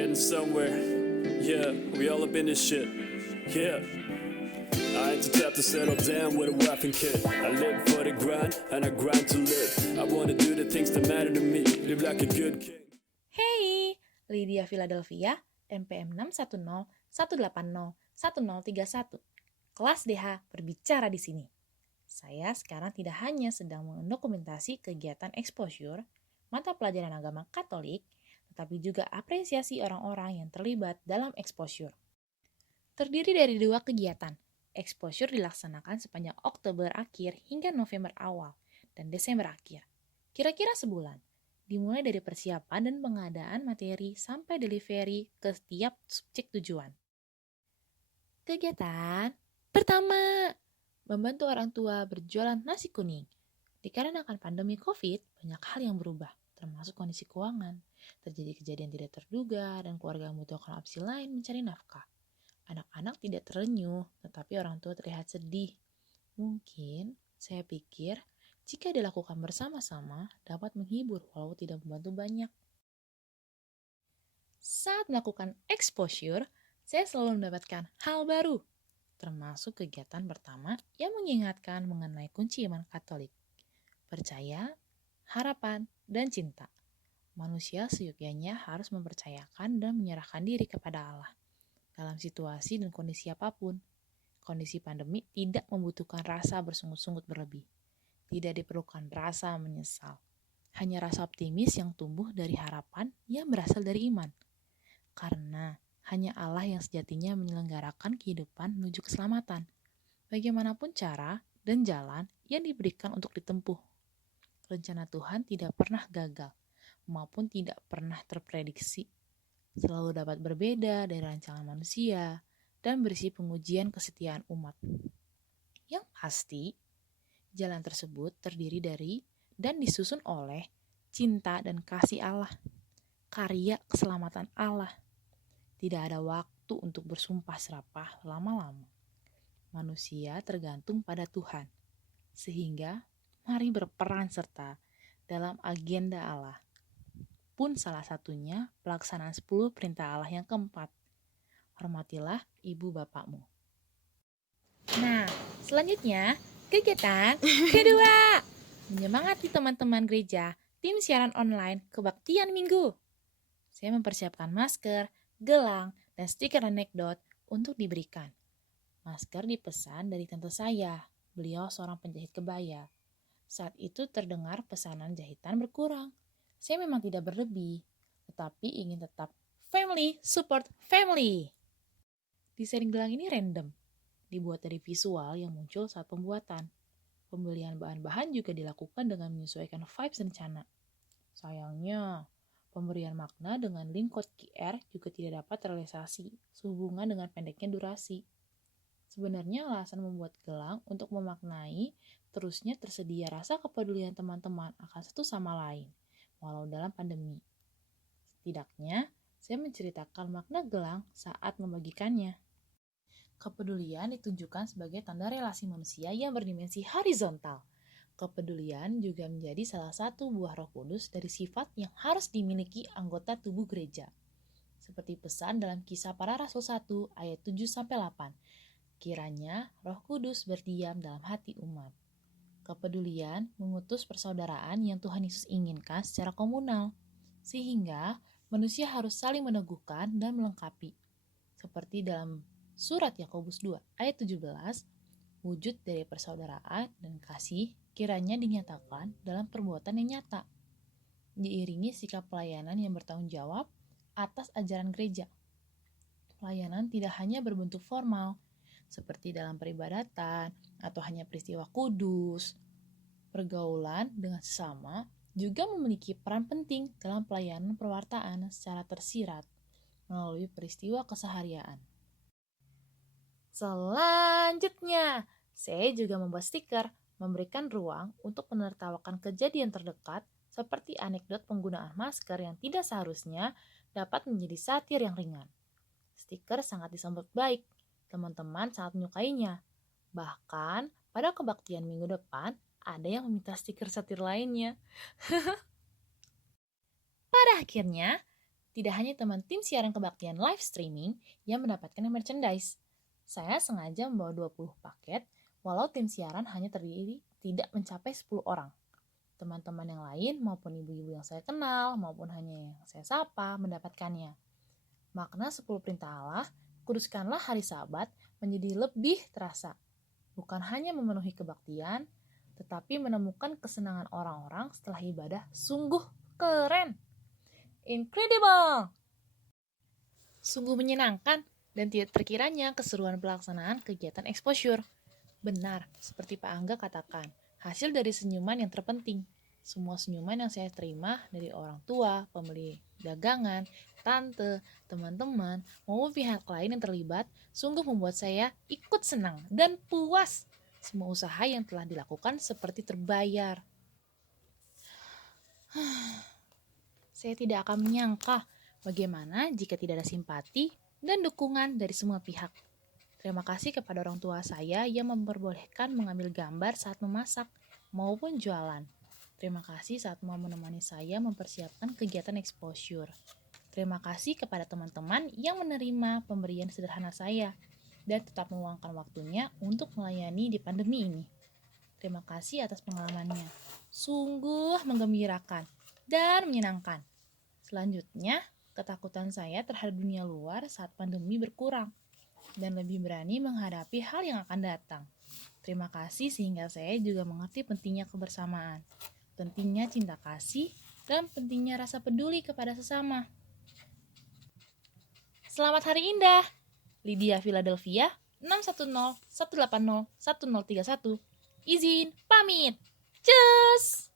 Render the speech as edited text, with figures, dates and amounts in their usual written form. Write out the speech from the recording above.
getting somewhere. Yeah, we all up in this shit. Yeah. I ain't the type to settle down with a wife and kid. I live for the grind and I grind to live. I wanna do the things that matter to me. Live like a good king. Hey, Lydia Philadelphia, NPM 610 180 1031. Kelas DH berbicara di sini. Saya sekarang tidak hanya sedang mendokumentasi kegiatan exposure, mata pelajaran agama Katolik, tetapi juga apresiasi orang-orang yang terlibat dalam exposure. Terdiri dari 2 kegiatan. Exposure dilaksanakan sepanjang Oktober akhir hingga November awal dan Desember akhir. Kira-kira sebulan. Dimulai dari persiapan dan pengadaan materi sampai delivery ke setiap subjek tujuan. Kegiatan pertama, membantu orang tua berjualan nasi kuning. Dikarenakan pandemi COVID, banyak hal yang berubah, termasuk kondisi keuangan. Terjadi kejadian tidak terduga dan keluarga membutuhkan opsi lain mencari nafkah. Anak-anak tidak terenyuh, tetapi orang tua terlihat sedih. Mungkin, saya pikir, jika dilakukan bersama-sama, dapat menghibur walau tidak membantu banyak. Saat melakukan exposure, saya selalu mendapatkan hal baru, termasuk kegiatan pertama yang mengingatkan mengenai kunci iman Katolik. Percaya, harapan, dan cinta. Manusia seyogyanya harus mempercayakan dan menyerahkan diri kepada Allah. Dalam situasi dan kondisi apapun, kondisi pandemi tidak membutuhkan rasa bersungut-sungut berlebih. Tidak diperlukan rasa menyesal. Hanya rasa optimis yang tumbuh dari harapan yang berasal dari iman. Karena hanya Allah yang sejatinya menyelenggarakan kehidupan menuju keselamatan. Bagaimanapun cara dan jalan yang diberikan untuk ditempuh. Rencana Tuhan tidak pernah gagal, maupun tidak pernah terprediksi. Selalu dapat berbeda dari rancangan manusia dan berisi pengujian kesetiaan umat. Yang pasti, jalan tersebut terdiri dari dan disusun oleh cinta dan kasih Allah, karya keselamatan Allah. Tidak ada waktu untuk bersumpah serapah lama-lama. Manusia tergantung pada Tuhan, sehingga mari berperan serta dalam agenda Allah. Pun salah satunya pelaksanaan 10 perintah Allah yang keempat. Hormatilah ibu bapakmu. Nah, selanjutnya kegiatan kedua. Menyemangati teman-teman gereja, tim siaran online kebaktian minggu. Saya mempersiapkan masker, gelang, dan stiker anekdot untuk diberikan. Masker dipesan dari tante saya. Beliau seorang penjahit kebaya. Saat itu terdengar pesanan jahitan berkurang. Saya memang tidak berlebih, tetapi ingin tetap family support family. Desain gelang ini random, dibuat dari visual yang muncul saat pembuatan. Pembelian bahan-bahan juga dilakukan dengan menyesuaikan vibes rencana. Sayangnya, pemberian makna dengan link code QR juga tidak dapat terrealisasi sehubungan dengan pendeknya durasi. Sebenarnya alasan membuat gelang untuk memaknai terusnya tersedia rasa kepedulian teman-teman akan satu sama lain, walau dalam pandemi. Setidaknya, saya menceritakan makna gelang saat membagikannya. Kepedulian ditunjukkan sebagai tanda relasi manusia yang berdimensi horizontal. Kepedulian juga menjadi salah satu buah Roh Kudus dari sifat yang harus dimiliki anggota tubuh gereja. Seperti pesan dalam Kisah Para Rasul 1 ayat 7-8. Kiranya Roh Kudus berdiam dalam hati umat. Kepedulian mengutus persaudaraan yang Tuhan Yesus inginkan secara komunal, sehingga manusia harus saling meneguhkan dan melengkapi. Seperti dalam Surat Yakobus 2 ayat 17, wujud dari persaudaraan dan kasih kiranya dinyatakan dalam perbuatan yang nyata, diiringi sikap pelayanan yang bertanggung jawab atas ajaran gereja. Pelayanan tidak hanya berbentuk formal, seperti dalam peribadatan atau hanya peristiwa kudus. Pergaulan dengan sesama juga memiliki peran penting dalam pelayanan perwartaan secara tersirat melalui peristiwa keseharian. Selanjutnya, saya juga membuat stiker memberikan ruang untuk menertawakan kejadian terdekat seperti anekdot penggunaan masker yang tidak seharusnya dapat menjadi satir yang ringan. Stiker sangat disambut baik, teman-teman sangat menyukainya. Bahkan pada kebaktian minggu depan, ada yang meminta stiker satir lainnya. Pada akhirnya, Tidak hanya teman tim siaran kebaktian live streaming yang mendapatkan merchandise. Saya sengaja membawa 20 paket, walau tim siaran hanya terdiri tidak mencapai 10 orang. Teman-teman yang lain maupun ibu-ibu yang saya kenal maupun hanya yang saya sapa mendapatkannya. Makna 10 perintah Allah, kuduskanlah hari Sabat menjadi lebih terasa. Bukan hanya memenuhi kebaktian, tetapi menemukan kesenangan orang-orang setelah ibadah. Sungguh keren! Incredible! Sungguh menyenangkan dan tidak terkiranya keseruan pelaksanaan kegiatan exposure. Benar, seperti Pak Angga katakan, hasil dari senyuman yang terpenting. Semua senyuman yang saya terima dari orang tua, pembeli dagangan, tante, teman-teman, maupun pihak lain yang terlibat, sungguh membuat saya ikut senang dan puas. Semua usaha yang telah dilakukan seperti terbayar. Saya tidak akan menyangka bagaimana jika tidak ada simpati dan dukungan dari semua pihak. Terima kasih kepada orang tua saya yang memperbolehkan mengambil gambar saat memasak maupun jualan. Terima kasih saat mau menemani saya mempersiapkan kegiatan exposure. Terima kasih kepada teman-teman yang menerima pemberian sederhana saya dan tetap meluangkan waktunya untuk melayani di pandemi ini. Terima kasih atas pengalamannya. Sungguh menggembirakan dan menyenangkan. Selanjutnya, ketakutan saya terhadap dunia luar saat pandemi berkurang dan lebih berani menghadapi hal yang akan datang. Terima kasih sehingga saya juga mengerti pentingnya kebersamaan, pentingnya cinta kasih, dan pentingnya rasa peduli kepada sesama. Selamat hari indah! Lydia Philadelphia 610 180 1031. Izin pamit. Cus!